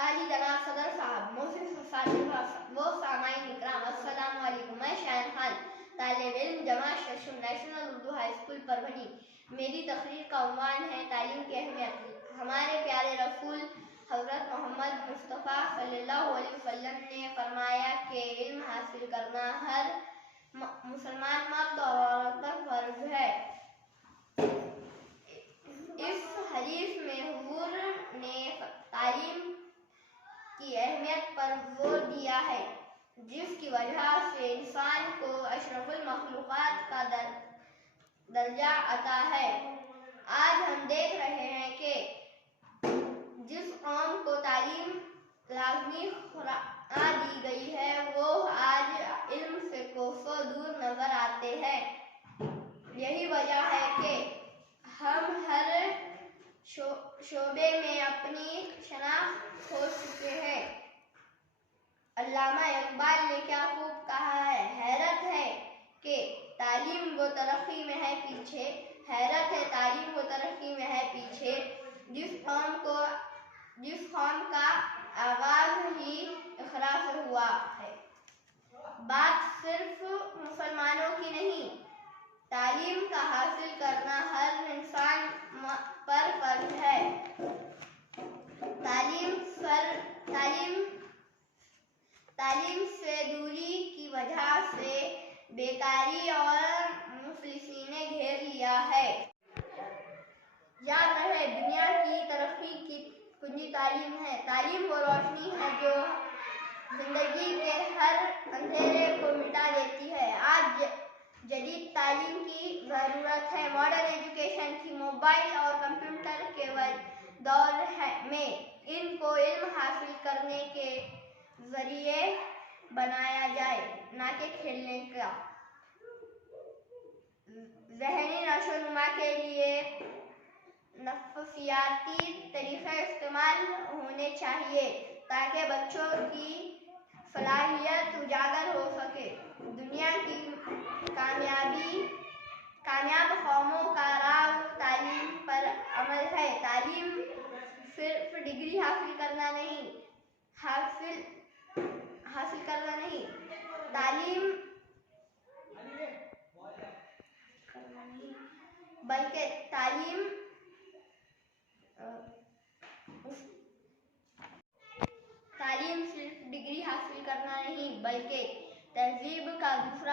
عالی جناب صدر صاحب، موسم و سامعین اکرام، السلام علیکم۔ میں شاہین خان، طالب علم جماعت ششم، national Urdu high school Parbhani. میری تقریر کا عنوان ہے تعلیم کی اہمیت۔ ہمارے پیارے رسول حضرت محمد مصطفیٰ صلی اللہ علیہ وسلم نے فرمایا کہ علم حاصل کرنا ہر مسلمان مرد اور عورت پر فرض ہے۔ اس حدیث میں حضور نے تعلیم کی اہمیت پر زور دیا ہے، جس کی وجہ سے انسان کو اشرف المخلوقات کا درجہ عطا ہے۔ آج ہم دیکھ رہے ہیں کہ جس قوم کو تعلیم لازمی قرار دی گئی ہے وہ آج علم سے کوسوں دور نظر آتے ہیں۔ یہی وجہ ہے کہ ہم ہر شعبے میں اپنی شناخت کھو چکے ہیں۔ علامہ اقبال نے کیا خوب کہا ہے، حیرت ہے کہ تعلیم و ترقی میں ہے پیچھے، حیرت ہے تعلیم و ترقی میں ہے پیچھے، جس قوم کا آغاز ہی اقرا سے ہوا ہے۔ بات صرف مسلمانوں کی نہیں، تعلیم کا حاصل کرنا ہر انسان پر فرض ہے۔ تعلیم سے دوری کی وجہ سے بیکاری اور مفلسی نے گھیر لیا ہے۔ یاد رہے، دنیا کی ترقی کی کنجی تعلیم ہے۔ تعلیم وہ روشنی ہے جو زندگی کے ہر اندھیرے کو مٹا دیتی ہے۔ آج جدید تعلیم کی ضرورت ہے۔ ماڈرن ایجوکیشن کی موبائل اور کمپیوٹر کے دور میں ان کو علم حاصل کرنے کے ذریعے بنایا جائے، نہ کہ کھیلنے کا۔ ذہنی نشو و نما کے لیے نفسیاتی طریقے استعمال ہونے چاہیے تاکہ بچوں کی صلاحیت اجاگر ہو سکے۔ دنیا کی کامیاب قوموں کا راز تعلیم پر عمل ہے۔ تعلیم صرف ڈگری حاصل کرنا نہیں، بلکہ تعلیم